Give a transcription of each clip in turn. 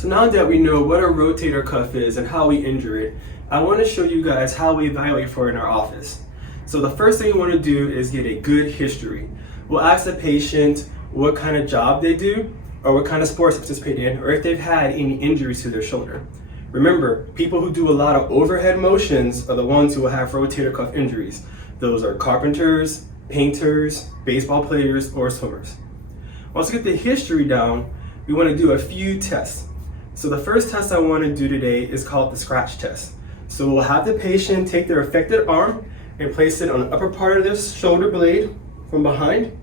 So now that we know what a rotator cuff is and how we injure it, I want to show you guys how we evaluate for it in our office. So the first thing you want to do is get a good history. We'll ask the patient what kind of job they do, or what kind of sports they participate in, or if they've had any injuries to their shoulder. Remember, people who do a lot of overhead motions are the ones who will have rotator cuff injuries. Those are carpenters, painters, baseball players, or swimmers. Once we get the history down, we want to do a few tests. So the first test I want to do today is called the scratch test. So we'll have the patient take their affected arm and place it on the upper part of their shoulder blade from behind,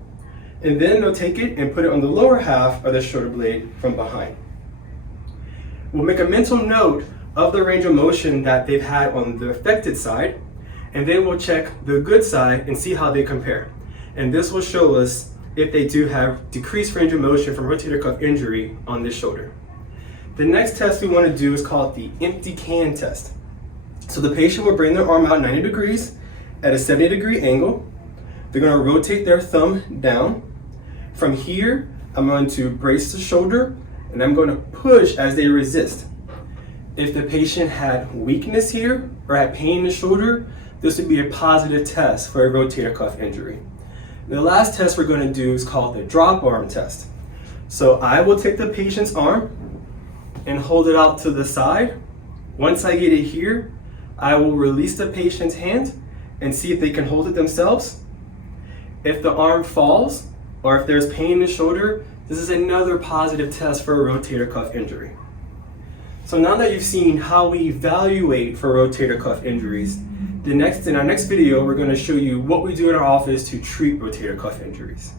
and then they'll take it and put it on the lower half of the shoulder blade from behind. We'll make a mental note of the range of motion that they've had on the affected side, and then we'll check the good side and see how they compare. And this will show us if they do have decreased range of motion from rotator cuff injury on this shoulder. The next test we want to do is called the empty can test. So the patient will bring their arm out 90 degrees at a 70-degree angle. They're going to rotate their thumb down. From here, I'm going to brace the shoulder and I'm going to push as they resist. If the patient had weakness here or had pain in the shoulder, this would be a positive test for a rotator cuff injury. The last test we're going to do is called the drop arm test. So I will take the patient's arm and hold it out to the side. Once I get it here, I will release the patient's hand and see if they can hold it themselves. If the arm falls, or if there's pain in the shoulder, this is another positive test for a rotator cuff injury. So now that you've seen how we evaluate for rotator cuff injuries, in our next video, we're going to show you what we do in our office to treat rotator cuff injuries.